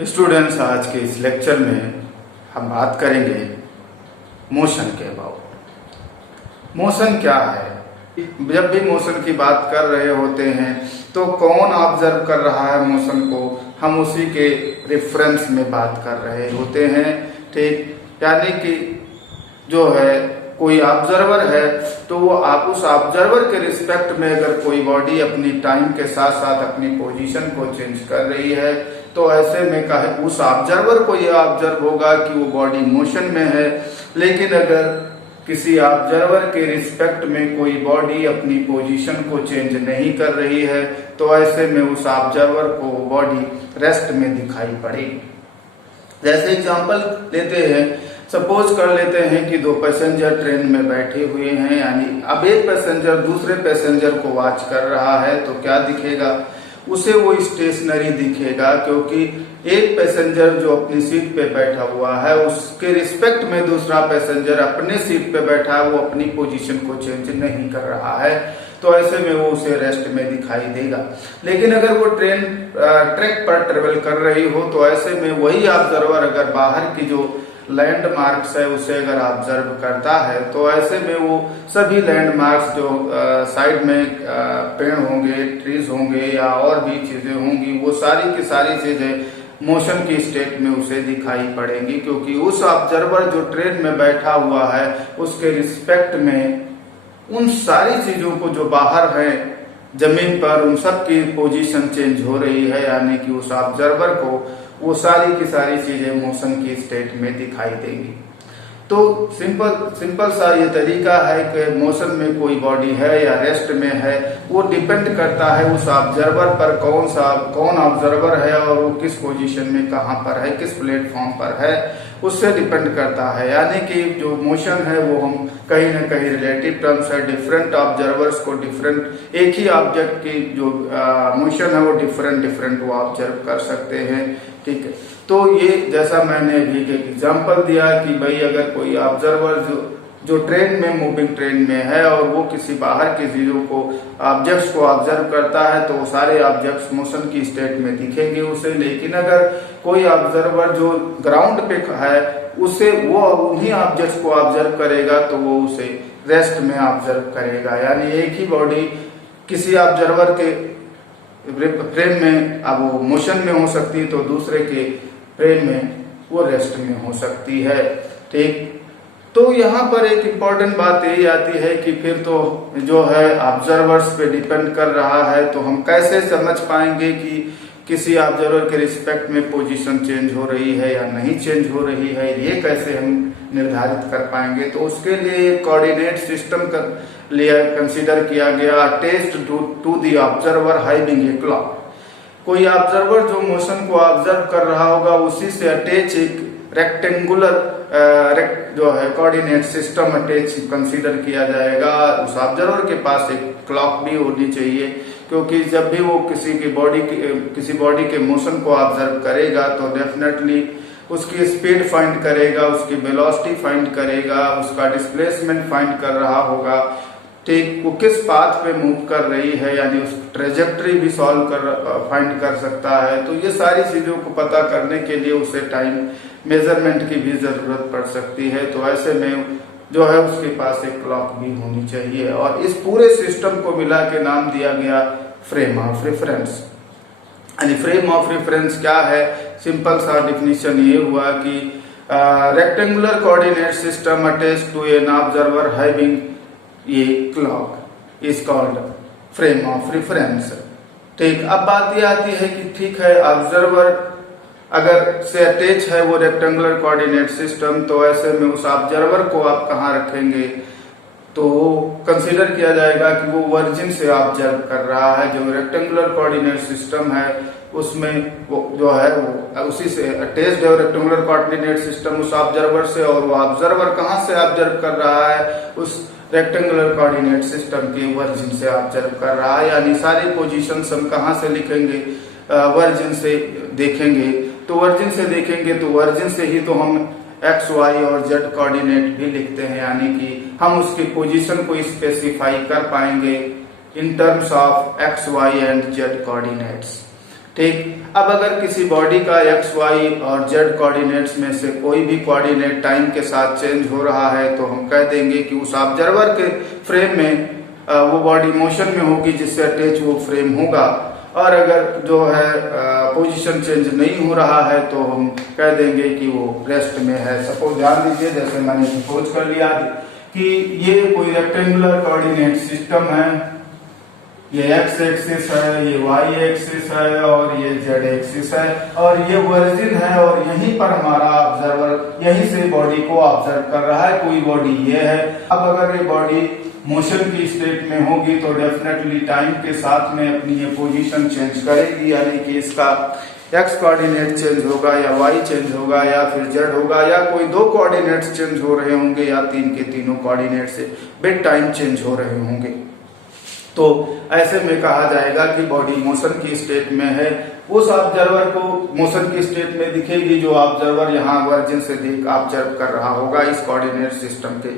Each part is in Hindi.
स्टूडेंट्स, आज के इस लेक्चर में हम बात करेंगे मोशन के अबाउट। मोशन क्या है? जब भी मोशन की बात कर रहे होते हैं तो कौन ऑब्जर्व कर रहा है मोशन को, हम उसी के रेफरेंस में बात कर रहे होते हैं। ठीक, यानी कि जो है कोई ऑब्जर्वर है तो वो आप उस ऑब्जर्वर के रिस्पेक्ट में अगर कोई बॉडी अपनी टाइम के साथ साथ अपनी पोजीशन को चेंज कर रही है तो ऐसे में कहे उस ऑब्जर्वर को यह ऑब्जर्व होगा कि वो बॉडी मोशन में है। लेकिन अगर किसी ऑब्जर्वर के रिस्पेक्ट में कोई बॉडी अपनी पोजीशन को चेंज नहीं कर रही है तो ऐसे में उस ऑब्जर्वर को बॉडी रेस्ट में दिखाई पड़ेगी। जैसे एग्जांपल लेते हैं, सपोज कर लेते हैं कि दो पैसेंजर ट्रेन में बैठे हुए हैं, यानी अब एक पैसेंजर दूसरे पैसेंजर को वॉच कर रहा है तो क्या दिखेगा? उसे वो स्टेशनरी दिखेगा, क्योंकि एक पैसेंजर जो अपनी सीट पे बैठा हुआ है उसके रिस्पेक्ट में दूसरा पैसेंजर अपने सीट पे बैठा है, वो अपनी पोजीशन को चेंज नहीं कर रहा है, तो ऐसे में वो उसे रेस्ट में दिखाई देगा। लेकिन अगर वो ट्रेन ट्रैक पर ट्रेवल कर रही हो तो ऐसे में वही ऑब्जर्वर अगर बाहर की जो लैंडमार्क्स है उसे अगर ऑब्जर्व करता है तो ऐसे में वो सभी लैंडमार्क्स जो साइड में पेड़ होंगे, ट्रीज होंगे या और भी चीजें होंगी, वो सारी की सारी चीजें मोशन की स्टेट में उसे दिखाई पड़ेंगी, क्योंकि उस ऑब्जर्वर जो ट्रेन में बैठा हुआ है उसके रिस्पेक्ट में उन सारी चीजों को जो बाहर है जमीन पर उन सब की पोजीशन चेंज हो रही है, यानी कि उस ऑब्जर्वर को वो सारी की सारी चीजें मोशन की स्टेट में दिखाई देंगी। तो सिंपल सा ये तरीका है कि मोशन में कोई बॉडी है या रेस्ट में है वो डिपेंड करता है उस ऑब्जर्वर पर, कौन ऑब्जर्वर है और वो किस पोजीशन में कहाँ पर है, किस प्लेटफॉर्म पर है, उससे डिपेंड करता है। यानी कि जो मोशन है वो हम कहीं ना कहीं रिलेटिव टर्म्स है, डिफरेंट ऑब्जर्वर्स को डिफरेंट एक ही ऑब्जेक्ट की जो मोशन है वो डिफरेंट वो ऑब्जर्व कर सकते हैं। ठीक है, तो ये जैसा मैंने अभी एक एग्जांपल दिया कि भाई अगर कोई ऑब्जर्वर जो ट्रेन में मूविंग ट्रेन में है और वो किसी बाहर की चीजों को ऑब्जेक्ट्स को ऑब्जर्व करता है तो वो सारे ऑब्जेक्ट्स मोशन की स्टेट में दिखेंगे उसे। लेकिन अगर कोई ऑब्जर्वर जो ग्राउंड पे है उसे वो उन्हीं ऑब्जेक्ट्स को ऑब्जर्व करेगा तो वो उसे रेस्ट में ऑब्जर्व करेगा। यानी एक ही बॉडी किसी ऑब्जर्वर के फ्रेम में अब वो मोशन में हो सकती है तो दूसरे के फ्रेम में वो रेस्ट में हो सकती है। ठीक, तो यहाँ पर एक इम्पॉर्टेंट बात यही आती है कि फिर तो जो है ऑब्जर्वर्स पे डिपेंड कर रहा है, तो हम कैसे समझ पाएंगे कि किसी ऑब्जर्वर के रिस्पेक्ट में पोजीशन चेंज हो रही है या नहीं चेंज हो रही है, ये कैसे हम निर्धारित कर पाएंगे? तो उसके लिए कोऑर्डिनेट सिस्टम कंसीडर किया गया, attached to the observer having a clock. कोई ऑब्जर्वर जो मोशन को ऑब्जर्व कर रहा होगा उसी से अटैच एक रेक्टेंगुलर जो है कोऑर्डिनेट सिस्टम अटैच कंसीडर किया जाएगा। उस ऑब्जर्वर के पास एक क्लॉक भी होनी चाहिए, क्योंकि जब भी वो किसी बॉडी के मोशन को ऑब्जर्व करेगा तो डेफिनेटली उसकी स्पीड फाइंड करेगा, उसकी वेलोसिटी फाइंड करेगा, उसका डिस्प्लेसमेंट फाइंड कर रहा होगा। ठीक, वो किस पाथ पे मूव कर रही है, यानी उस ट्रेजेक्ट्री भी फाइंड कर सकता है। तो ये सारी चीजों को पता करने के लिए उसे टाइम मेजरमेंट की भी जरूरत पड़ सकती है। तो ऐसे में जो है उसके पास एक क्लॉक भी होनी चाहिए, और इस पूरे सिस्टम को मिला के नाम दिया गया फ्रेम ऑफ रेफरेंस। यानी फ्रेम ऑफ रेफरेंस क्या है? सिंपल सा डिफिनीशन ये हुआ कि rectangular coordinate system attached to an observer having ये clock is called frame of reference. ठीक, अब बात ये आती है कि ठीक है, ऑब्जर्वर अगर से अटैच है वो रेक्टेंगुलर कोऑर्डिनेट सिस्टम, तो ऐसे में उस ऑब्जर्वर को आप कहाँ रखेंगे? तो कंसीडर किया जाएगा कि वो वर्जिन से ऑब्जर्व कर रहा है। जो रेक्टेंगुलर कोऑर्डिनेट सिस्टम है उसमें वो जो है वो उसी से अटैच्ड है रेक्टेंगुलर कोऑर्डिनेट सिस्टम उस ऑब्जर्वर से, और वो ऑब्जर्वर कहाँ से ऑब्जर्व कर रहा है? उस रेक्टेंगुलर कोऑर्डिनेट सिस्टम के वर्जिन से ऑब्जर्व कर रहा है। यानी सारी पोजीशंस हम कहाँ से लिखेंगे? वर्जिन से देखेंगे। तो वर्जिन से देखेंगे तो वर्जिन से ही तो हम एक्स, वाई और जेड कोऑर्डिनेट भी लिखते हैं, यानी कि हम उसकी पोजीशन को स्पेसिफाई कर पाएंगे in terms of X, Y and Z coordinates. ठीक। अब अगर किसी बॉडी का एक्स वाई और जेड कोऑर्डिनेट्स में से कोई भी कोऑर्डिनेट टाइम के साथ चेंज हो रहा है तो हम कह देंगे कि उस ऑब्जर्वर के फ्रेम में वो बॉडी मोशन में होगी, जिससे अटैच वो फ्रेम होगा। और अगर जो है पोजीशन चेंज नहीं हो रहा है तो हम कह देंगे कि वो रेस्ट में है। सपोज ध्यान दीजिए, जैसे मैंने सपोज कर लिया कि ये कोई रेक्टेंगुलर कोऑर्डिनेट सिस्टम है, ये एक्स एक्सिस है, ये वाई एक्सिस है और ये जेड एक्सिस है और ये ओरिजिन है और यहीं पर हमारा ऑब्जर्वर यहीं से बॉडी को ऑब्जर्व कर रहा है। कोई बॉडी ये है। अब अगर ये बॉडी मोशन की स्टेट में होगी तो डेफिनेटली टाइम के साथ में अपनी ये पोजीशन चेंज करेगी, यानी कि इसका एक्स कोऑर्डिनेट चेंज होगा या वाई चेंज होगा या फिर जेड होगा या कोई दो कोऑर्डिनेट्स चेंज हो रहे होंगे या तीन के तीनों कोऑर्डिनेट से बिग टाइम चेंज हो रहे होंगे। तो ऐसे में कहा जाएगा कि बॉडी मोशन की स्टेट में है। उस ऑब्जर्वर को मोशन की स्टेट में दिखेगी जो ऑब्जर्वर यहाँ वर्जिन से देख ऑब्जर्व कर रहा होगा इस कोऑर्डिनेट सिस्टम के।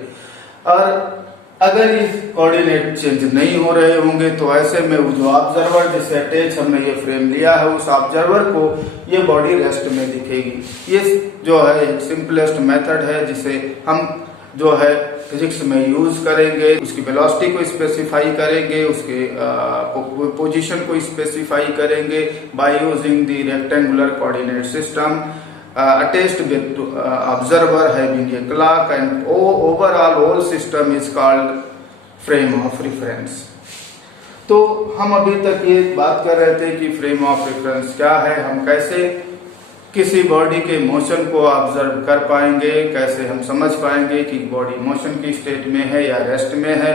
और अगर इस कोऑर्डिनेट चेंज नहीं हो रहे होंगे तो ऐसे में वो जो ऑब्जर्वर जिससे अटैच हमने ये फ्रेम लिया है उस ऑब्जर्वर को ये बॉडी रेस्ट में दिखेगी। ये जो है एक सिंपलेस्ट मेथड है जिसे हम जो है फिजिक्स में यूज करेंगे। उसकी वेलोसिटी को स्पेसिफाई करेंगे, उसके पोजीशन को स्पेसिफाई करेंगे by using the rectangular coordinate system attached with observer having a clock, and overall whole system is called frame of reference। तो हम अभी तक ये बात कर रहे थे कि फ्रेम ऑफ रेफरेंस क्या है, हम कैसे किसी बॉडी के मोशन को ऑब्जर्व कर पाएंगे, कैसे हम समझ पाएंगे कि बॉडी मोशन की स्टेट में है या रेस्ट में है।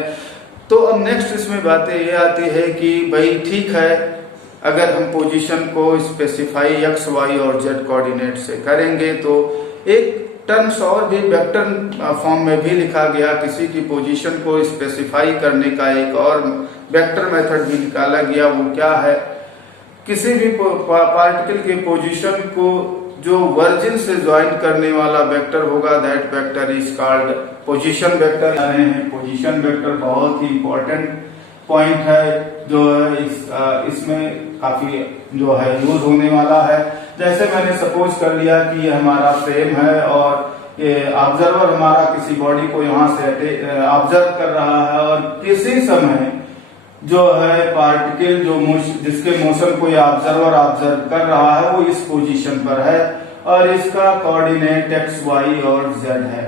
तो अब नेक्स्ट इसमें बातें ये आती है कि भाई ठीक है, अगर हम पोजीशन को स्पेसिफाई एक्स वाई और जेड कोऑर्डिनेट से करेंगे तो एक टर्म्स और भी वेक्टर फॉर्म में भी लिखा गया, किसी की पोजीशन को स्पेसिफाई करने का एक और वेक्टर मेथड भी निकाला गया। वो क्या है, किसी भी पार्टिकल के पोजीशन को जो वर्जिन से ज्वाइन करने वाला वेक्टर होगा that vector is called position vector. रहे हैं पोजीशन वेक्टर बहुत ही इंपॉर्टेंट पॉइंट है जो इसमें काफी जो है यूज होने वाला है। जैसे मैंने सपोज कर लिया कि ये हमारा फ्रेम है और ये ऑब्जर्वर हमारा किसी बॉडी को यहाँ से ऑब्जर्व कर रहा है और किसी समय जो है पार्टिकल जो जिसके मोशन को ये ऑब्जर्वर ऑब्जर्व कर रहा है वो इस पोजीशन पर है और इसका कोऑर्डिनेट एक्स वाई और जेड है।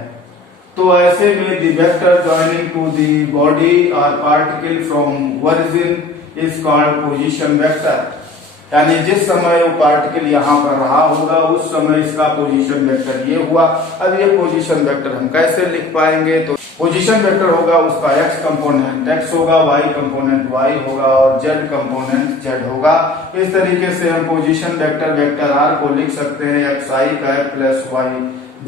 तो ऐसे में the vector joining to the body और particle from origin is called position vector. यानी जिस समय वो पार्टिकल यहाँ पर रहा होगा उस समय इसका पोजीशन वेक्टर ये हुआ। अब ये पोजीशन वेक्टर हम कैसे लिख पाएंगे, तो पोजीशन वेक्टर होगा उसका एक्स कंपोनेंट एक्स होगा, वाई कंपोनेंट वाई होगा और जेड कंपोनेंट जेड होगा। इस तरीके से हम पोजीशन वेक्टर वेक्टर आर को लिख सकते हैं x I cap plus Y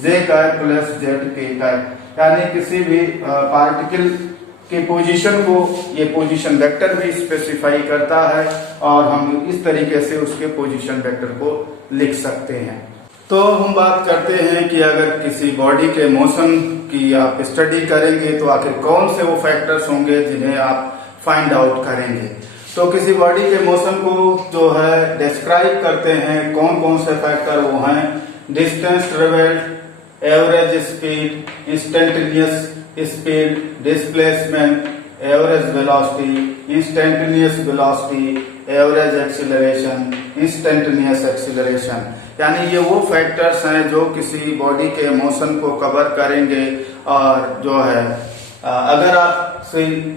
J cap plus Z K cap. यानी किसी भी पार्टिकल के पोजीशन को ये पोजीशन वेक्टर भी स्पेसिफाई करता है और हम इस तरीके से उसके पोजीशन वेक्टर को लिख सकते हैं। तो हम बात करते हैं कि अगर किसी बॉडी के मोशन की आप स्टडी करेंगे तो आखिर कौन से वो फैक्टर्स होंगे जिन्हें आप फाइंड आउट करेंगे। तो किसी बॉडी के मोशन को जो है डिस्क्राइब करते हैं, कौन कौन से फैक्टर वो हैं, distance travelled, average speed, instantaneous speed, displacement, average velocity, instantaneous velocity, average acceleration, instantaneous acceleration. यानी ये वो फैक्टर्स हैं जो किसी बॉडी के मोशन को कवर करेंगे। और जो है अगर आप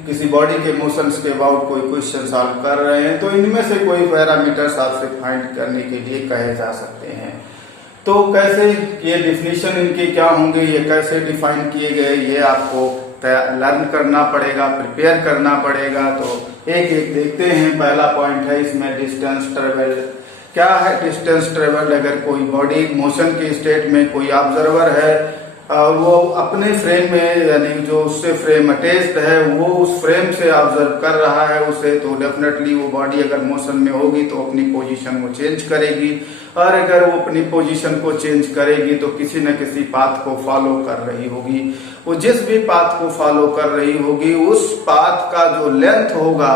किसी बॉडी के मोशंस के अबाउट कोई क्वेश्चन सॉल्व कर रहे हैं तो इनमें से कोई पैरामीटर्स आपसे फाइंड करने के लिए कहे जा सकते हैं। तो कैसे ये डिफिनीशन इनके क्या होंगे, ये कैसे डिफाइन किए गए, ये आपको लर्न करना पड़ेगा, प्रिपेयर करना पड़ेगा। तो एक एक देखते हैं। पहला पॉइंट है इसमें डिस्टेंस ट्रेवल्ड। क्या है डिस्टेंस ट्रेवल्ड? अगर कोई बॉडी मोशन के स्टेट में कोई ऑब्जर्वर है वो अपने फ्रेम में यानी जो उससे फ्रेम अटैच्ड है वो उस फ्रेम से ऑब्जर्व कर रहा है उसे, तो डेफिनेटली वो बॉडी अगर मोशन में होगी तो अपनी पोजीशन को चेंज करेगी और अगर वो अपनी पोजीशन को चेंज करेगी तो किसी न किसी पाथ को फॉलो कर रही होगी। वो जिस भी पाथ को फॉलो कर रही होगी उस पाथ का जो लेंथ होगा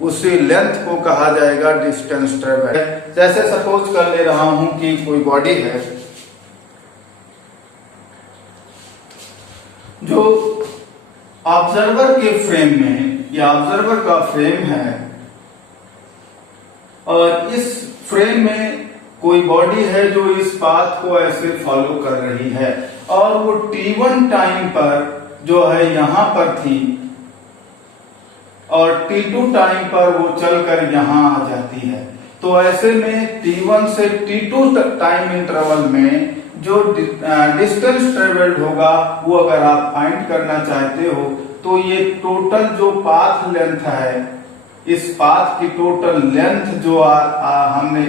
उसी लेंथ को कहा जाएगा डिस्टेंस ट्रेवल। जैसे सपोज कर ले रहा हूं कि कोई बॉडी है जो ऑब्जर्वर के फ्रेम में, या ऑब्जर्वर का फ्रेम है और इस फ्रेम में कोई बॉडी है जो इस पाथ को ऐसे फॉलो कर रही है और वो t1 टाइम पर जो है यहां पर थी और t2 टाइम पर वो चलकर यहां आ जाती है। तो ऐसे में t1 से t2 टाइम इंटरवल में जो डिस्टेंस ट्रेवल्ड होगा वो अगर आप फाइंड करना चाहते हो तो ये टोटल जो पाथ लेंथ है, इस पाथ की टोटल लेंथ जो हमने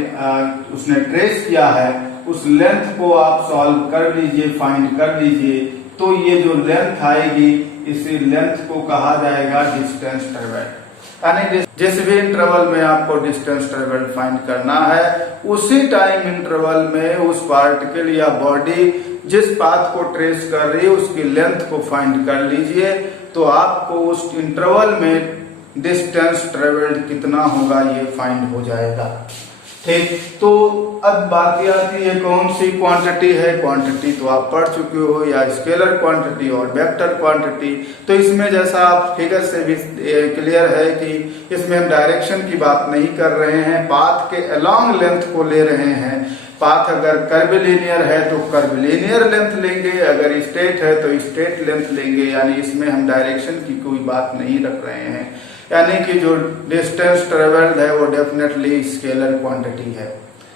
उसने ट्रेस किया है उस लेंथ को आप सॉल्व कर लीजिए, फाइंड कर लीजिए। तो ये जो लेंथ आएगी इसी लेंथ को कहा जाएगा डिस्टेंस ट्रेवल्ड। यानी जिस भी इंटरवल में आपको डिस्टेंस ट्रेवल्ड फाइंड करना है उसी टाइम इंटरवल में उस पार्टिकल या बॉडी जिस पाथ को ट्रेस कर रही है उसकी लेंथ को फाइंड कर लीजिए। तो आपको उस इंटरवल में डिस्टेंस ट्रेवल्ड कितना होगा ये फाइंड हो जाएगा। ठीक, तो अब बात आती है कौन सी क्वांटिटी है। क्वांटिटी तो आप पढ़ चुके हो, या स्केलर क्वांटिटी और वेक्टर क्वांटिटी। तो इसमें जैसा आप फिगर से भी क्लियर है कि इसमें हम डायरेक्शन की बात नहीं कर रहे हैं, पाथ के अलोंग लेंथ को ले रहे हैं। पाथ अगर कर्वलीनियर है तो कर्वलीनियर लेंथ लेंगे, अगर स्ट्रेट है तो स्ट्रेट लेंथ लेंगे। यानी इसमें हम डायरेक्शन की कोई बात नहीं रख रहे हैं। यानी कि जो डिस्टेंस ट्रेवल्ड है वो डेफिनेटली स्केलर क्वांटिटी है।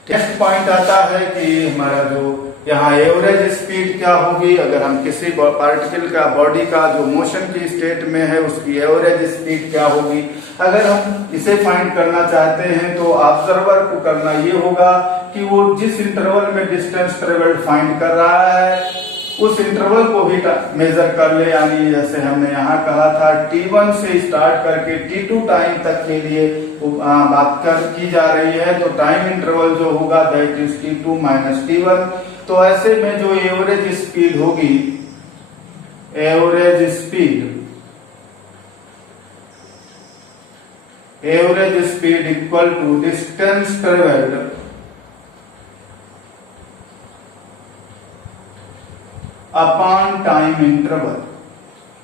नेक्स्ट पॉइंट आता है कि हमारा जो यहाँ एवरेज स्पीड क्या होगी। अगर हम किसी पार्टिकल का बॉडी का जो मोशन की स्टेट में है उसकी एवरेज स्पीड क्या होगी। अगर हम इसे फाइंड करना चाहते हैं तो ऑब्जर्वर को करना ये होगा कि वो जिस इंटरवल में डिस्टेंस ट्रेवल्ड फाइंड कर रहा है उस इंटरवल को भी मेजर कर ले। यानी जैसे हमने यहाँ कहा था t1 से स्टार्ट करके t2 टाइम तक के लिए बात की जा रही है, तो टाइम इंटरवल जो होगा that is t2 minus t1। तो ऐसे में जो एवरेज स्पीड होगी, average speed equal to distance travelled upon time interval.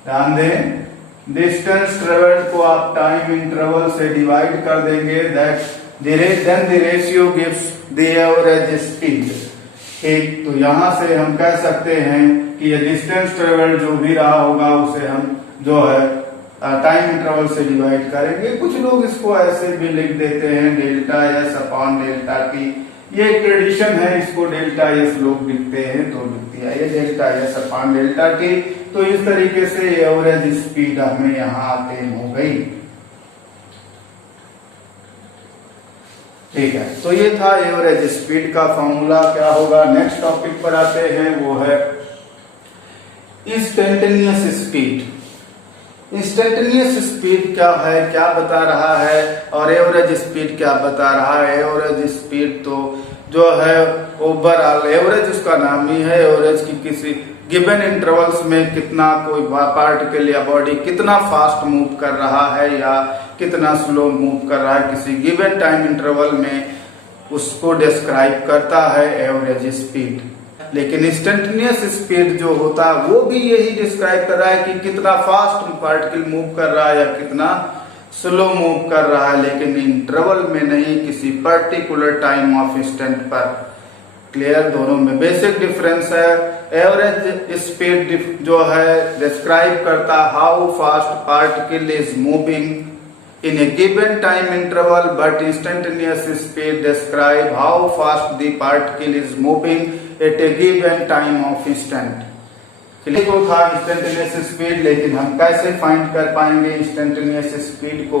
ध्यान दें, डिस्टेंस ट्रेवल्ड को आप टाइम इंटरवल से डिवाइड कर देंगे, then the ratio gives the average speed. ठीक, तो यहां से हम कह सकते हैं कि ये डिस्टेंस ट्रेवल्ड जो भी रहा होगा उसे हम जो है टाइम इंटरवल से डिवाइड करेंगे। कुछ लोग इसको ऐसे भी लिख देते हैं delta S upon delta T. ये ट्रेडिशन है, इसको डेल्टा एस लोग लिखते हैं तो लिखती है ये delta S upon delta T. तो इस तरीके से एवरेज स्पीड हमें यहाँ अटेन हो गई। ठीक है, तो ये था एवरेज स्पीड का फॉर्मूला। क्या होगा, नेक्स्ट टॉपिक पर आते हैं, वो है इंस्टेंटेनियस स्पीड। इंस्टेंटेनियस स्पीड क्या है, क्या बता रहा है, और एवरेज स्पीड क्या बता रहा है। एवरेज स्पीड तो जो है ओवरऑल एवरेज उसका नाम ही है। एवरेज की किसी गिवन इंटरवल्स में कितना कोई पार्टिकल या बॉडी कितना फास्ट मूव कर रहा है या कितना स्लो मूव कर रहा है किसी गिवन टाइम इंटरवल में, उसको डिस्क्राइब करता है एवरेज स्पीड। लेकिन इंस्टेंटेनियस स्पीड जो होता है वो भी यही डिस्क्राइब कर रहा है कि कितना फास्ट पार्टिकल मूव कर रहा है या कितना स्लो मूव कर रहा है, लेकिन इंटरवल में नहीं, किसी पर्टिकुलर टाइम ऑफ इंस्टेंट पर। क्लियर, दोनों में बेसिक डिफरेंस है। एवरेज स्पीड जो है डिस्क्राइब करता how fast particle is moving in a given time interval, but instantaneous speed describe how fast the particle is moving at a given time of instant। तो था इंस्टेंटेनियस स्पीड, लेकिन हम कैसे फाइंड कर पाएंगे इंस्टेंटेनियस स्पीड को,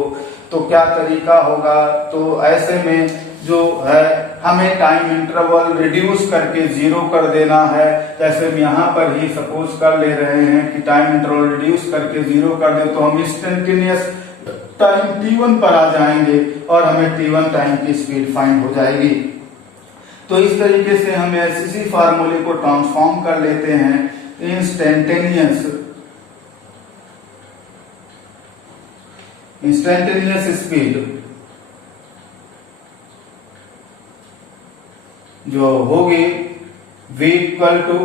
तो क्या तरीका होगा। तो ऐसे में जो है हमें टाइम इंटरवल रिड्यूस करके 0 कर देना है। जैसे हम यहाँ पर ही सपोज कर ले रहे हैं कि टाइम इंटरवल रिड्यूस करके 0 कर दे, तो हम इंस्टेंटेनियस टाइम t1 पर आ जाएंगे और हमें t1 टाइम की स्पीड फाइंड हो जाएगी। तो इस तरीके से हम इसी फार्मूले को ट्रांसफॉर्म कर लेते हैं इंस्टेंटेनियस स्पीड जो होगी v इक्वल टू,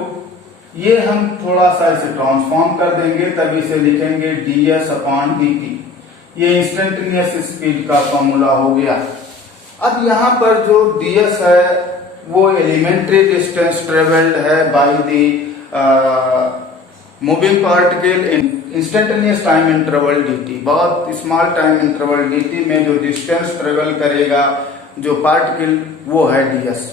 ये हम थोड़ा सा इसे ट्रांसफॉर्म कर देंगे, तब इसे लिखेंगे ds अपॉन dt। ये इंस्टेंटेनियस स्पीड का फॉर्मूला हो गया। अब यहाँ पर जो ds है वो एलिमेंट्री डिस्टेंस ट्रेवल्ड है by the moving particle in instantaneous time interval dt। बहुत स्मॉल टाइम इंटरवल dt में जो डिस्टेंस ट्रेवल करेगा जो पार्टिकल वो है ds।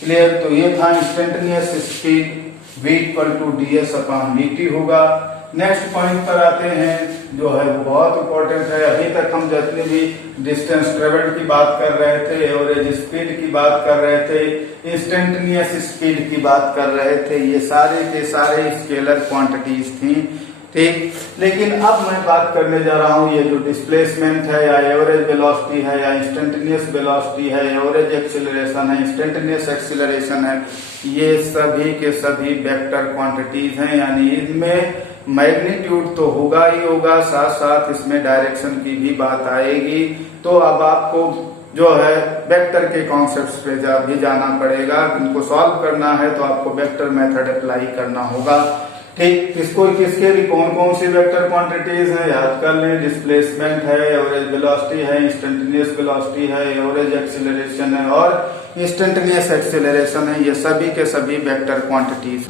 क्लियर? तो ये था instantaneous speed v equal to ds upon dt होगा। नेक्स्ट पॉइंट पर आते हैं जो है वो बहुत इंपॉर्टेंट है। अभी तक हम जितने भी डिस्टेंस ट्रेवल्ड की बात कर रहे थे, एवरेज स्पीड की बात कर रहे थे, इंस्टेंटेनियस स्पीड की बात कर रहे थे, ये सारे के सारे स्केलर क्वांटिटीज थी, ठीक। लेकिन अब मैं बात करने जा रहा हूँ ये जो डिस्प्लेसमेंट है या एवरेज वेलोसिटी है या इंस्टेंटेनियस वेलोसिटी है, एवरेज एक्सीलरेशन है, इंस्टेंटेनियस एक्सीलरेशन है, ये सभी के सभी वेक्टर क्वांटिटीज हैं। यानी इनमें मैग्नीट्यूड तो होगा ही होगा, साथ साथ इसमें डायरेक्शन की भी बात आएगी। तो अब आपको जो है वेक्टर के कॉन्सेप्ट्स पे भी जाना पड़ेगा। इनको सॉल्व करना है तो आपको वेक्टर मेथड अप्लाई करना होगा, ठीक। इसको किसके भी कौन कौन सी वेक्टर क्वांटिटीज है याद कर लें। डिस्प्लेसमेंट है, एवरेज वेलोसिटी है, इंस्टेंटेनियस वेलोसिटी है, एवरेज एक्सीलरेशन है और इंस्टेंटेनियस एक्सीलरेशन है, ये सभी के सभी वेक्टर क्वांटिटीज।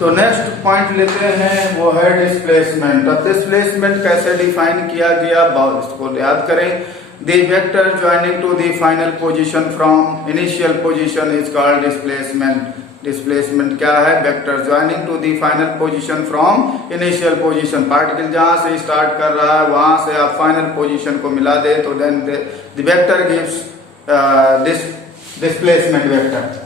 तो नेक्स्ट पॉइंट लेते हैं वो है डिस्प्लेसमेंट। अब डिस्प्लेसमेंट कैसे डिफाइन किया गया इसको याद करें। The vector joining two the final position from initial position is called displacement. Displacement क्या है? Vector joining two the final position from initial position. Particle जहां से स्टार्ट कर रहा है वहां से आप फाइनल पोजीशन को मिला दे तो then the vector gives this displacement vector.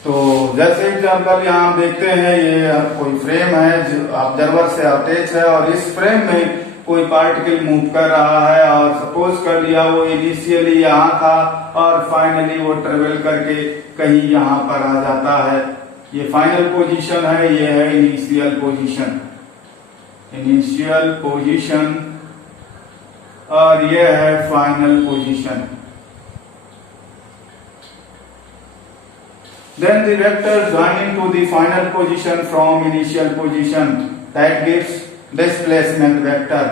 तो जैसे एग्जाम्पल यहाँ हम देखते हैं, ये कोई फ्रेम है जो ऑब्जर्वर से अटैच है और इस फ्रेम में कोई पार्टिकल मूव कर रहा है और सपोज कर लिया वो इनिशियली यहाँ था और फाइनली वो ट्रेवल करके कहीं यहाँ पर आ जाता है। ये फाइनल पोजीशन है, ये है इनिशियल पोजीशन, इनिशियल पोजीशन और ये है final position. Then the vector joining to the final position from initial position that gives displacement vector।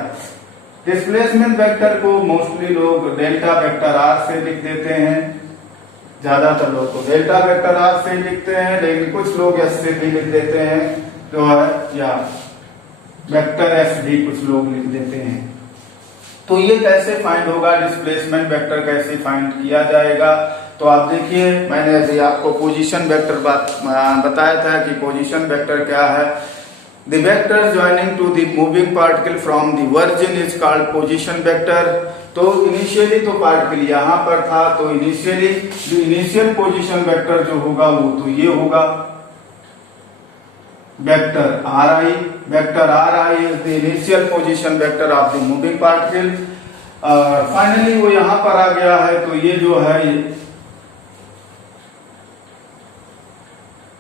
Displacement vector को मोस्टली लोग डेल्टा वेक्टर आर से लिख देते हैं, ज्यादातर लोग तो डेल्टा वेक्टर आर से लिखते हैं, लेकिन कुछ लोग एस से भी लिख देते हैं जो है, या वेक्टर एस भी कुछ लोग लिख देते हैं। तो ये कैसे फाइंड होगा, डिस्प्लेसमेंट वेक्टर कैसे फाइंड किया जाएगा? तो आप देखिए, मैंने अभी आपको पोजीशन वेक्टर बताया था कि पोजीशन वेक्टर क्या है। The vector joining two the moving particle from the virgin is called position vector. तो इनिशियली तो पार्टिकल यहाँ पर था, तो इनिशियली जो इनिशियल पोजीशन वेक्टर जो होगा वो तो ये होगा vector are I. Vector are I is the initial position vector of the moving particle. Finally वो यहाँ पर आ गया है, तो ये जो है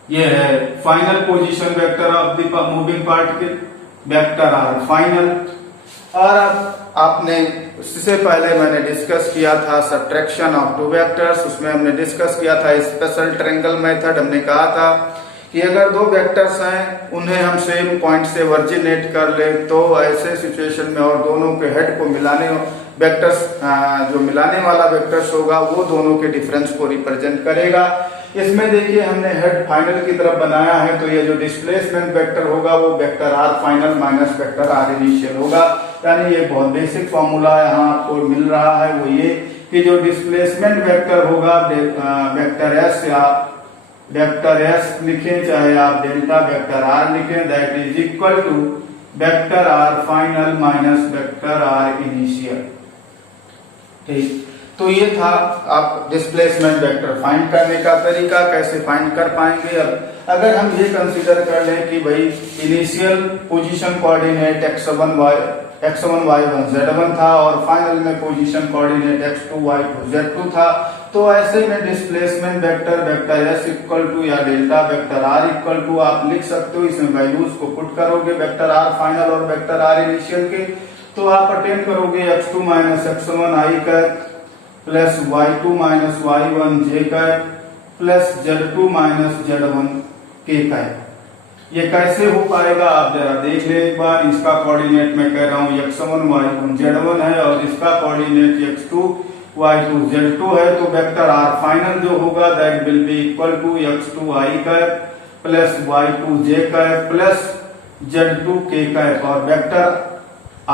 ये है final position vector of the moving particle, vector R final. और अब आपने इससे पहले मैंने डिस्कस किया था सब्ट्रैक्शन ऑफ टू वेक्टर्स, उसमें हमने डिस्कस किया था स्पेशल ट्रायंगल मेथड। हमने कहा था कि अगर दो वेक्टर्स हैं उन्हें हम सेम पॉइंट से वर्जिनेट कर ले तो ऐसे सिचुएशन में और दोनों के हेड को मिलाने वेक्टर्स जो मिलाने वाला वेक्टर्स होगा वो दोनों के डिफरेंस को रिप्रेजेंट करेगा। इसमें देखिए हमने हेड फाइनल की तरफ बनाया है, तो ये जो डिस्प्लेसमेंट वेक्टर होगा वो vector R final minus vector R initial होगा। यानी ये बहुत बेसिक फॉर्मूला यहाँ आपको मिल रहा है, वो ये कि जो डिस्प्लेसमेंट वेक्टर होगा वेक्टर एस या वेक्टर एस लिखें चाहे आप डेल्टा वेक्टर आर लिखें, that is equal to vector R final minus vector R initial. ठीक, तो ये था आप डिस्प्लेसमेंट वेक्टर फाइंड करने का तरीका, कैसे फाइंड कर पाएंगे। अब अगर हम ये कंसीडर कर लें कि भाई initial position coordinate x1 y1 z1 था और फाइनल में position coordinate x2 y2 z2 था, तो ऐसे में displacement vector vector s equal to या delta vector r equal to आप लिख सकते हो। इसमें वैल्यूज को पुट करोगे वेक्टर r फाइनल और वेक्टर r इनिशियल के, तो आप अटेन करोगे x2 minus x1 i cap plus y2 minus y1 j cap plus z2 minus z1 k cap. ये कैसे हो पाएगा आप जरा देख ले एक बार। इसका कोऑर्डिनेट मैं कह रहा हूँ x1 y1 z1 है और इसका कोऑर्डिनेट x2 y2 z2 है, तो वेक्टर r फाइनल जो होगा that will be equal to x2 i cap plus y2 j cap plus z2 k cap, और वेक्टर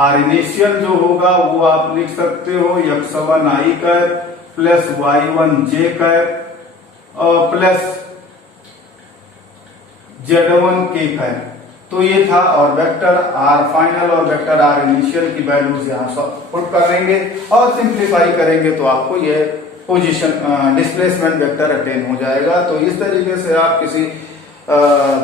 r इनिशियल जो होगा वो आप लिख सकते हो x1 i cap plus y1 j cap और प्लस z1 k कैप। तो ये था, और वेक्टर r फाइनल और वेक्टर r इनिशियल की वैल्यूज यहाँ पुट करेंगे और सिंप्लीफाई करेंगे तो आपको ये पोजीशन डिस्प्लेसमेंट वेक्टर अटेन हो जाएगा। तो इस तरीके से आप किसी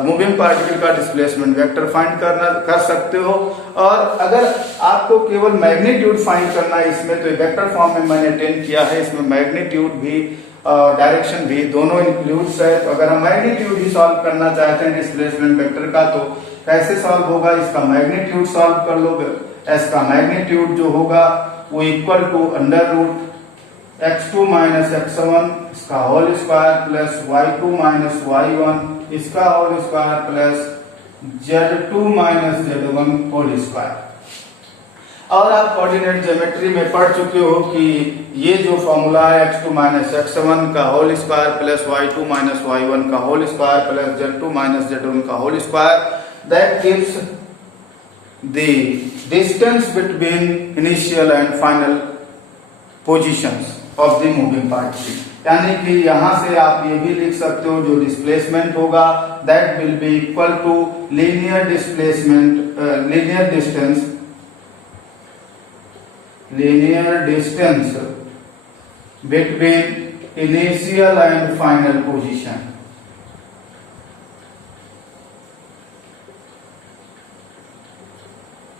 मूविंग पार्टिकल का डिस्प्लेसमेंट वेक्टर फाइंड कर सकते हो। और अगर आपको केवल मैग्नीट्यूड फाइंड करना है इसमें, तो वेक्टर फॉर्म में मैंने अटेन किया है, इसमें मैग्नीट्यूड भी डायरेक्शन भी दोनों इंक्लूड्स है। तो अगर हम मैग्नीट्यूड ही सॉल्व करना चाहते हैं डिस्प्लेसमेंट वेक्टर का तो कैसे सॉल्व होगा, इसका मैग्नीट्यूड सॉल्व कर लो। एस का मैग्नीट्यूड जो होगा वो equal to under root x2 minus x1 इसका whole square plus y2 minus y1 इसका whole square plus z2 minus z1 whole square. और आप कोऑर्डिनेट ज्योमेट्री में पढ़ चुके हो कि ये जो फॉर्मूला है x2 माइनस x1 का whole square plus y2 minus y1 का whole square plus z2 minus z1 का whole square, that gives the distance between initial and final positions of the moving particle. यानी कि यहां से आप ये भी लिख सकते हो जो डिस्प्लेसमेंट होगा that will be equal to linear displacement linear distance between initial and final position.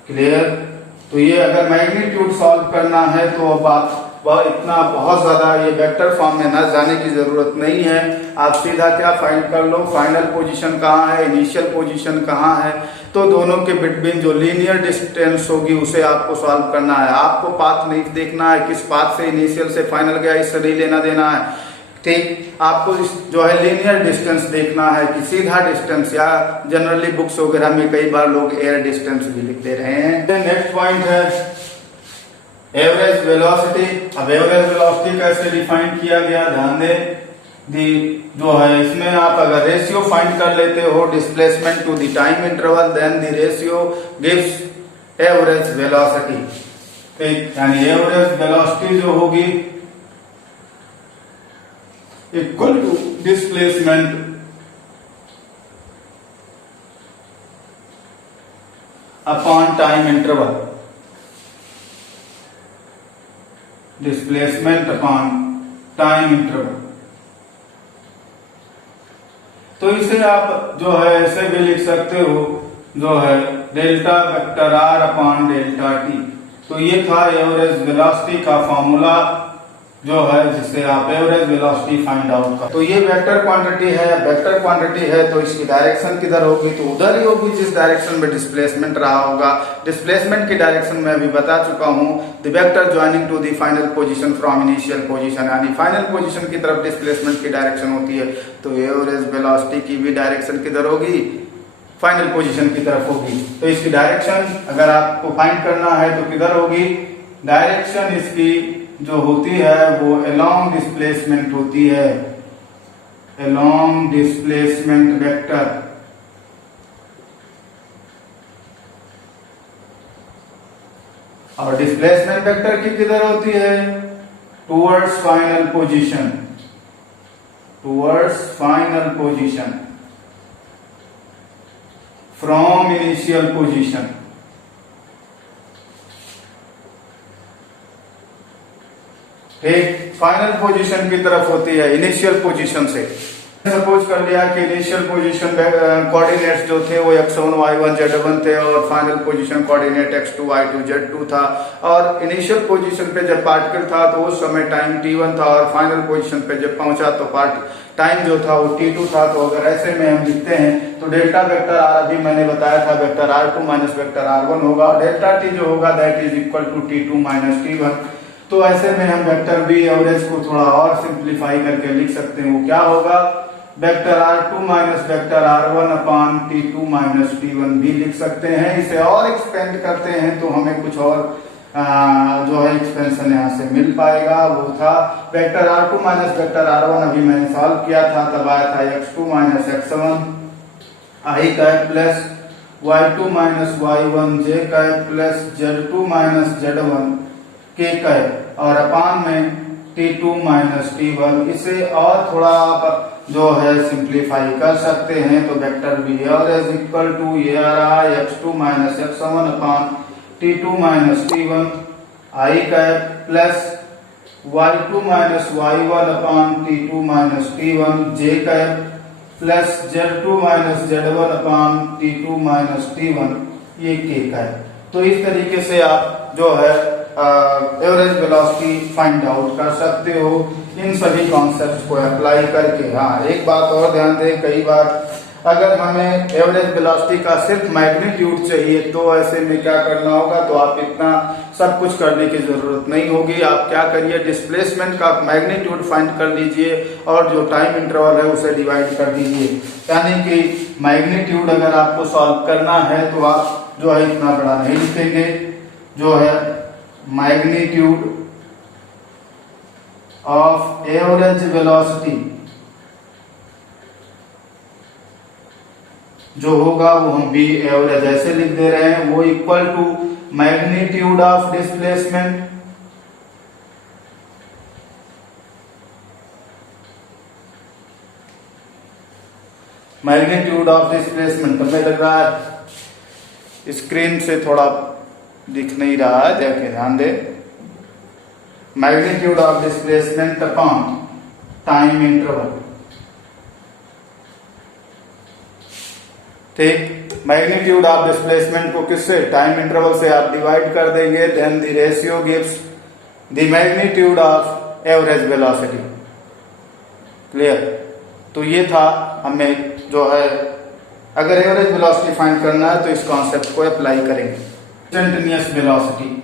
Clear? तो ये अगर मैग्नीट्यूड सॉल्व करना है तो अब आप वह इतना बहुत ज्यादा ये वेक्टर फॉर्म में ना जाने की जरूरत नहीं है। आप सीधा क्या फाइंड कर लो, फाइनल पोजीशन कहाँ है, इनिशियल पोजीशन कहाँ है, तो दोनों के बिटवीन जो लीनियर डिस्टेंस होगी उसे आपको सॉल्व करना है। आपको पाथ नहीं देखना है किस पाथ से इनिशियल से फाइनल गया, इससे नहीं लेना देना है। ठीक, आपको जो है लीनियर डिस्टेंस देखना है कि सीधा डिस्टेंस, या जनरली बुक्स वगैरह में कई बार लोग एयर डिस्टेंस भी लिख दे रहे हैं। नेक्स्ट पॉइंट है एवरेज वेलोसिटी। अब एवरेज वेलोसिटी कैसे डिफाइन किया गया ध्यान दें। जो है इसमें आप अगर रेशियो फाइंड कर लेते हो displacement to the time interval, then the ratio gives average velocity. ठीक, यानी एवरेज वेलोसिटी जो होगी equal to displacement upon time interval, displacement upon time interval. तो इसे आप जो है ऐसे भी लिख सकते हो जो है delta vector R upon delta T. तो ये था एवरेज वेलोसिटी का फॉर्मूला जो है जिससे आप एवरेज वेलोसिटी फाइंड आउट कर। तो ये वेक्टर क्वांटिटी है, वेक्टर क्वांटिटी है तो इसकी डायरेक्शन किधर होगी, तो उधर ही होगी जिस डायरेक्शन में डिस्प्लेसमेंट रहा होगा। डिस्प्लेसमेंट की डायरेक्शन में अभी बता चुका हूं, the vector joining two the final position from initial position, यानी फाइनल पोजीशन की तरफ डिस्प्लेसमेंट की डायरेक्शन होती है। तो एवरेज वेलोसिटी की भी डायरेक्शन किधर होगी, फाइनल पोजीशन की तरफ होगी। तो इसकी डायरेक्शन अगर आपको फाइंड करना है तो किधर होगी, डायरेक्शन इसकी जो होती है वो अलोंग डिस्प्लेसमेंट होती है, अलोंग डिस्प्लेसमेंट वेक्टर। और डिस्प्लेसमेंट वेक्टर की किधर होती है, towards final position, towards final position from initial position. ठीक, फाइनल पोजीशन की तरफ होती है इनिशियल पोजीशन से। सपोज कर लिया कि इनिशियल पोजीशन कोऑर्डिनेट्स जो थे वो x1 y1 z1 थे और final position coordinate x2 y2 z2 था, और इनिशियल पोजीशन पे जब पार्टिकल था तो उस समय टाइम t1 था और फाइनल पोजीशन पे जब पहुंचा तो टाइम जो था वो t2 था। तो अगर ऐसे में हम लिखते हैं तो डेल्टा वेक्टर r अभी मैंने बताया था vector r2 minus vector r1 होगा, डेल्टा t जो होगा that is equal to t2 minus t1। तो ऐसे में हम वेक्टर b एवरेज को थोड़ा और सिंप्लीफाई करके लिख सकते हैं, वो क्या होगा, vector r2 minus vector r1 अपान t2 माइनस t1 भी लिख सकते हैं। इसे और एक्सपेंड करते हैं तो हमें कुछ और जो है एक्सपेंशन यहाँ से मिल पाएगा, वो था vector r2 minus vector r1 अभी मैंने सॉल्व किया था, तब आया था x2 minus x1 i cap plus y2 minus y1 j cap plus z2 minus z1 k cap और अपान में t2 माइनस t1। इसे और थोड़ा आप जो है सिंप्लीफाई कर सकते हैं तो vector B average equal to ये आ रहा है x2 minus x1 upon t2 minus t1 i cap plus y2 minus y1 upon t2 minus t1 j cap plus z2 minus z1 upon t2 minus t1 ये k कैप। तो इस तरीके से आप जो है एवरेज वेलोसिटी फाइंड आउट कर सकते हो इन सभी कॉन्सेप्ट्स को अप्लाई करके। हाँ, एक बात और ध्यान दें, कई बार अगर हमें एवरेज वेलोसिटी का सिर्फ मैग्नीट्यूड चाहिए तो ऐसे में क्या करना होगा, तो आप इतना सब कुछ करने की जरूरत नहीं होगी। आप क्या करिए, डिस्प्लेसमेंट का मैग्नीट्यूड फाइंड कर लीजिए और जो टाइम इंटरवल है उसे डिवाइड कर दीजिए। यानी कि मैग्नीट्यूड अगर आपको सॉल्व करना है तो आप जो है इतना बड़ा नहीं लिखेंगे, जो है मैग्नीट्यूड ऑफ एवरेज वेलोसिटी जो होगा वो हम बी एवरेज ऐसे लिख दे रहे हैं, वो equal to magnitude of displacement magnitude of displacement हमें लग रहा है स्क्रीन से थोड़ा दिख नहीं रहा है, देखिए ध्यान दे, magnitude of displacement upon time interval. ठीक, मैग्नीट्यूड ऑफ डिस्प्लेसमेंट को किससे, टाइम इंटरवल से आप डिवाइड कर देंगे, then the ratio gives the magnitude of average velocity. Clear? तो ये था, हमें जो है अगर एवरेज वेलोसिटी फाइंड करना है तो इस कॉन्सेप्ट को अप्लाई करेंगे। इंस्टेंटेनियस वेलोसिटी,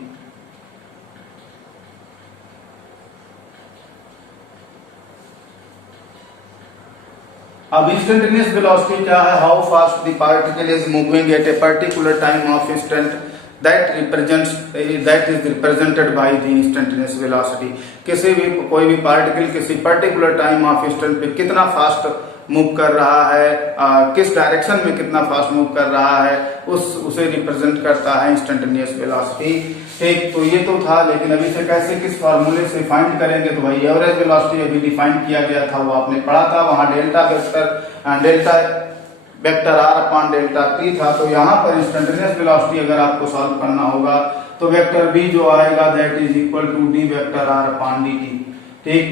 अब इंस्टेंटेनियस वेलोसिटी क्या है, how fast the particle is moving at a particular time of instant that is represented by the instantaneous velocity. किसी भी कोई भी पार्टिकल किसी पर्टिकुलर टाइम ऑफ इंस्टेंट पे कितना फास्ट मूव कर रहा है, किस डायरेक्शन में कितना फास्ट मूव कर रहा है, उसे रिप्रेजेंट करता है इंस्टेंटेनियस वेलोसिटी। ठीक, तो ये तो था, लेकिन अभी से कैसे किस फार्मूले से फाइंड करेंगे, तो भाई एवरेज वेलोसिटी अभी डिफाइन किया गया था, वो आपने पढ़ा था, वहां delta vector r upon delta t था। तो यहाँ पर इंस्टेंटेनियस वेलोसिटी अगर आपको सॉल्व करना होगा तो वेक्टर b जो आएगा that is equal to d vector r upon dt। ठीक,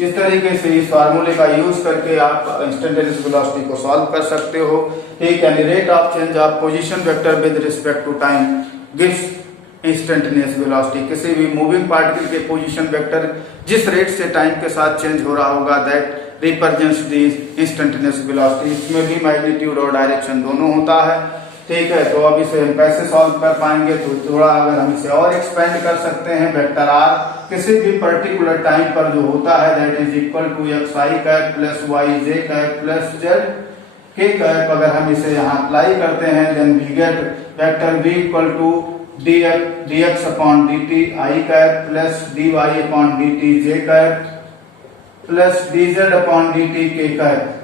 इस तरीके से इस फार्मूले का यूज करके आप इंस्टेंटेनियस वेलोसिटी को सॉल्व कर सकते हो। ठीक, यानी rate of change of position vector with respect to time gives instantaneous velocity. किसी भी मूविंग पार्टिकल के पोजीशन वेक्टर जिस रेट से टाइम के साथ चेंज हो रहा होगा that represents the instantaneous velocity. इसमें भी मैग्नीट्यूड और डायरेक्शन दोनों होता है। ठीक है, तो अब इसे हम कैसे सॉल्व कर पाएंगे, तो थोड़ा अगर हम इसे और एक्सपेंड कर सकते हैं, वेक्टर आर किसी भी पर्टिकुलर टाइम पर जो होता है that is equal to X I cap plus Y J cap plus Z K cap. अगर हम इसे यहाँ अप्लाई करते हैं then we get vector B equal to D X upon D T I cap plus D Y upon D T J cap plus D Z upon D T K cap.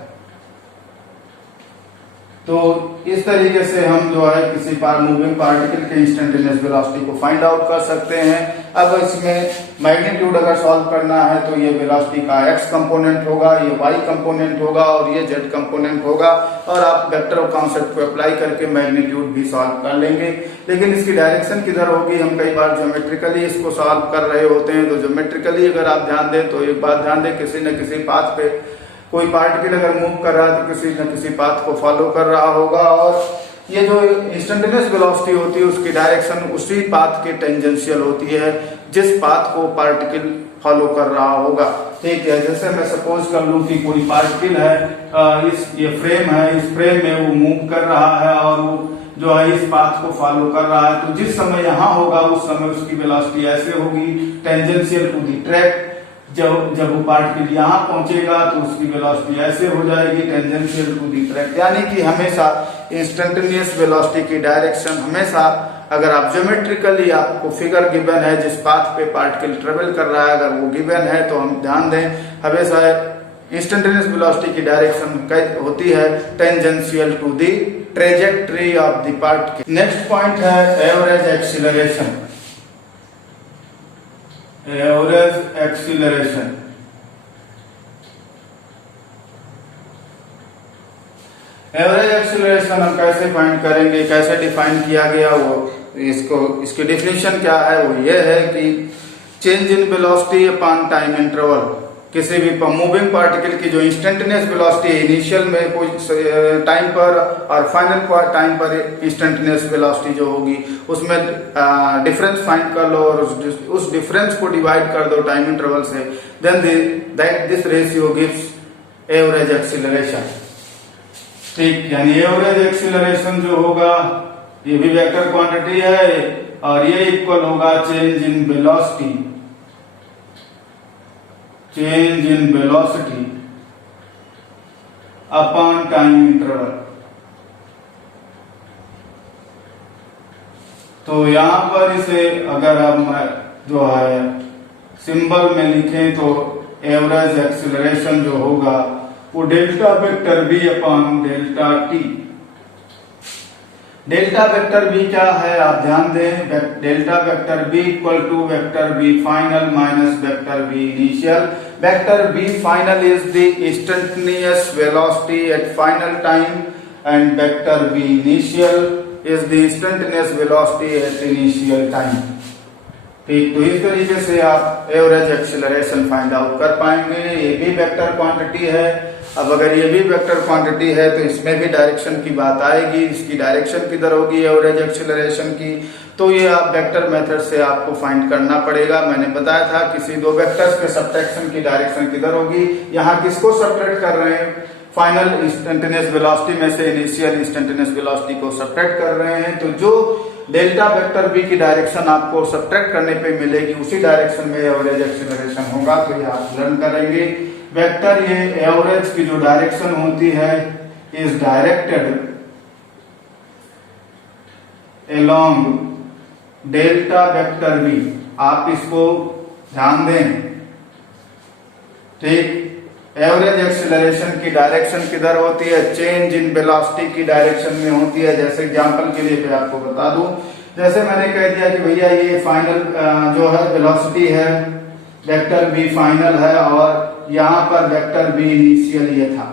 तो इस तरीके से हम जो है किसी मूविंग पार्टिकल के इंस्टेंटेनियस वेलोसिटी को फाइंड आउट कर सकते हैं। अब इसमें मैग्नीट्यूड अगर सॉल्व करना है तो ये वेलोसिटी का x कंपोनेंट होगा, ये y कंपोनेंट होगा और ये z कंपोनेंट होगा, और आप वेक्टर कॉन्सेप्ट को अप्लाई करके मैग्नीट्यूड भी सॉल्व कर लेंगे। लेकिन इसकी डायरेक्शन किधर होगी, हम कई बार ज्योमेट्रिकली इसको सॉल्व कर रहे होते हैं, तो ज्योमेट्रिकली अगर आप ध्यान दें तो एक बात ध्यान दें, किसी न किसी पाथ पे कोई पार्टिकल अगर मूव कर रहा है तो किसी न किसी पाथ को फॉलो कर रहा होगा, और ये जो इंस्टेंटेनियस वेलोसिटी होती है उसकी डायरेक्शन उसी पाथ के टेंजेंशियल होती है जिस पाथ को पार्टिकल फॉलो कर रहा होगा। ठीक है, जैसे मैं सपोज कर लूं कि कोई पार्टिकल है, ये फ्रेम है, इस फ्रेम में वो मूव कर रहा है और वो जो है इस पाथ को फॉलो कर रहा है, तो जिस समय यहाँ होगा उस समय उसकी वेलोसिटी ऐसे होगी टेंजेंशियल टू दी ट्रैक। जब वो पार्टिकल यहाँ पहुंचेगा तो उसकी वेलोसिटी ऐसे हो जाएगी टेंजेंशियल टू दी ट्रैक। यानी कि हमेशा इंस्टेंटेनियस वेलोसिटी की डायरेक्शन हमेशा, अगर आप ज्योमेट्रिकली आपको फिगर गिवन है जिस पाथ पे पार्टिकल ट्रेवल कर रहा है, अगर वो गिवन है तो हम ध्यान दें हमेशा इंस्टेंटेनियस वेलोसिटी की डायरेक्शन होती है tangential to the trajectory of the particle. Next point है average acceleration. Average acceleration, average acceleration हम कैसे फाइंड करेंगे, कैसे डिफाइन किया गया, वो इसकी डेफिनेशन क्या है, वो ये है कि change in velocity upon time interval. किसी भी मूविंग पार्टिकल की जो इंस्टेंटेनियस वेलोसिटी है इनिशियल में कोई टाइम पर और फाइनल टाइम पर इंस्टेंटेनियस वेलोसिटी जो होगी उसमें डिफरेंस फाइंड कर लो और उस डिफरेंस को डिवाइड कर दो टाइम इंटरवल से, then this ratio gives average acceleration. ठीक, यानी एवरेज एक्सीलरेशन जो होगा ये भी वेक्टर क्वांटिटी है और ये इक्वल होगा change in velocity, change in velocity upon time interval. तो यहां पर इसे अगर हम जो है सिंबल में लिखें तो एवरेज एक्सीलरेशन जो होगा वो delta vector v upon delta T. Delta vector v क्या है आप ध्यान दें, delta vector v equal to vector v final minus vector v initial. Vector v final is the instantaneous velocity at final time and vector v initial is the instantaneous velocity at initial time. ठीक, तो इस तरीके से आप एवरेज एक्सीलरेशन फाइंड आउट कर पाएंगे। ये भी वेक्टर क्वांटिटी है। अब अगर ये भी वेक्टर क्वांटिटी है तो इसमें भी डायरेक्शन की बात आएगी, इसकी डायरेक्शन किधर होगी एवरेज एक्सीलरेशन की, तो ये आप वेक्टर मेथड से आपको फाइंड करना पड़ेगा। मैंने बताया था किसी दो वेक्टर्स के सबट्रैक्शन की डायरेक्शन किधर होगी। यहाँ किसको सबट्रैक्ट कर रहे हैं, फाइनल इंस्टेंटेनियस वेलोसिटी में से इनिशियल इंस्टेंटेनियस वेलोसिटी को सबट्रैक्ट कर रहे हैं। तो जो डेल्टा वेक्टर v की डायरेक्शन आपको सबट्रैक्ट करने पे मिलेगी उसी डायरेक्शन में एवरेज एक्सीलरेशन होगा। तो ये आप लर्न करेंगे। वेक्टर ये एवरेज की जो डायरेक्शन होती है is directed along delta vector v। आप इसको ध्यान दें। ठीक, एवरेज एक्सीलरेशन की डायरेक्शन किधर होती है, चेंज इन वेलोसिटी की डायरेक्शन में होती है। जैसे एग्जांपल के लिए मैं आपको बता दूं, जैसे मैंने कह दिया कि भैया ये फाइनल जो है वेलोसिटी है वेक्टर v फाइनल है और यहाँ पर वेक्टर v इनिशियल ये था,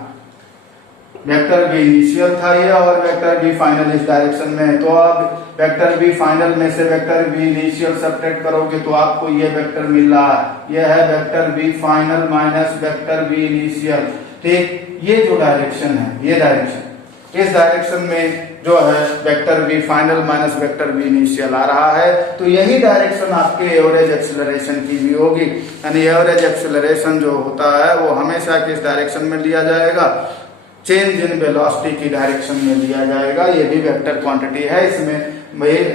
वेक्टर v इनिशियल था ये और वेक्टर v फाइनल इस डायरेक्शन में है। तो अब वेक्टर v फाइनल में से वेक्टर v इनिशियल सबट्रैक्ट करोगे तो आपको ये वेक्टर मिल रहा है, ये है vector v final minus vector v initial. ठीक, ये जो डायरेक्शन है ये डायरेक्शन, इस डायरेक्शन में जो है vector v final minus vector v initial आ रहा है। तो यही डायरेक्शन आपके एवरेज एक्सीलरेशन की भी होगी। यानी एवरेज एक्सीलरेशन जो होता है वो हमेशा किस डायरेक्शन में लिया जाएगा, चेंज इन वेलोसिटी की डायरेक्शन में लिया जाएगा। ये भी वेक्टर क्वांटिटी है, इसमें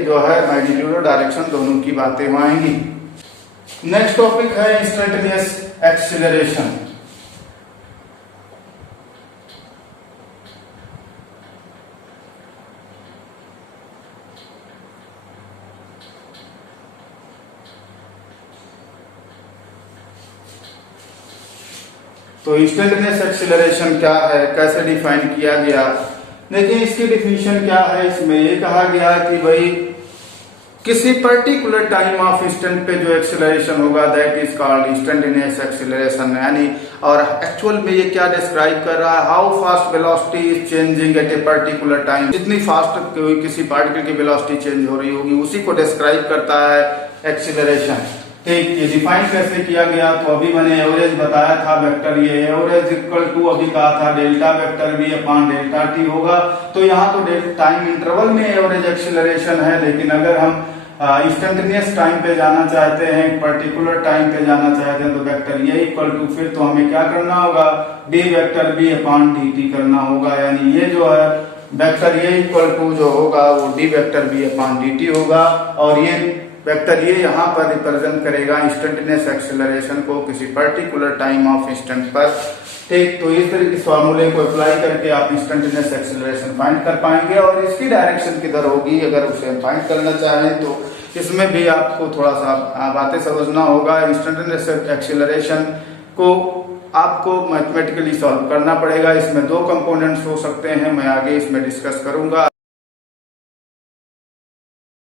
जो है मैग्नीट्यूड और डायरेक्शन दोनों की बातें आएंगी। नेक्स्ट टॉपिक है इंस्टेंटेनियस एक्सीलरेशन। तो इंस्टेंटेनियस एक्सीलरेशन क्या है, कैसे डिफाइन किया गया, देखिए इसकी डिफिनेशन क्या है। इसमें ये कहा गया कि भाई किसी पर्टिकुलर टाइम ऑफ इंस्टेंट पे जो एक्सीलरेशन होगा that is called instantaneous acceleration. यानी और एक्चुअल में ये क्या डिस्क्राइब कर रहा है, how fast velocity is changing at a particular time. जितनी फास्ट किसी पार्टिकल की वेलोसिटी चेंज हो रही होगी उसी को डिस्क्राइब करता है एक्सीलरेशन। ठीक, ये डिफाइन कैसे किया गया, तो अभी मैंने एवरेज बताया था वेक्टर, ये एवरेज इक्वल टू अभी कहा था delta vector v upon delta T होगा। तो यहाँ तो टाइम इंटरवल में एवरेज एक्सीलरेशन है, लेकिन अगर हम इंस्टेंटेनियस टाइम पे जाना चाहते हैं, एक पर्टिकुलर टाइम पे जाना चाहते हैं, तो वेक्टर ये इक्वल टू फिर तो हमें क्या करना होगा, D vector v upon D T करना होगा। यानी ये जो है वेक्टर ये इक्वल टू जो होगा वो D vector v upon D T होगा, और ये वेक्टर ये यहाँ पर रिप्रेजेंट करेगा इंस्टेंटेनियस एक्सेलरेशन को किसी पर्टिकुलर टाइम ऑफ इंस्टेंट पर। ठीक, तो इस तरह इस फॉर्मूले को अप्लाई करके आप इंस्टेंटेनियस एक्सेलरेशन फाइंड कर पाएंगे, और इसकी डायरेक्शन किधर होगी अगर उसे फाइंड करना चाहें तो इसमें भी आपको थोड़ा सा बातें समझना होगा। इंस्टेंटेनियस एक्सेलरेशन को आपको मैथमेटिकली सॉल्व करना पड़ेगा। इसमें दो कंपोनेंट्स हो सकते हैं, मैं आगे इसमें डिस्कस करूंगा।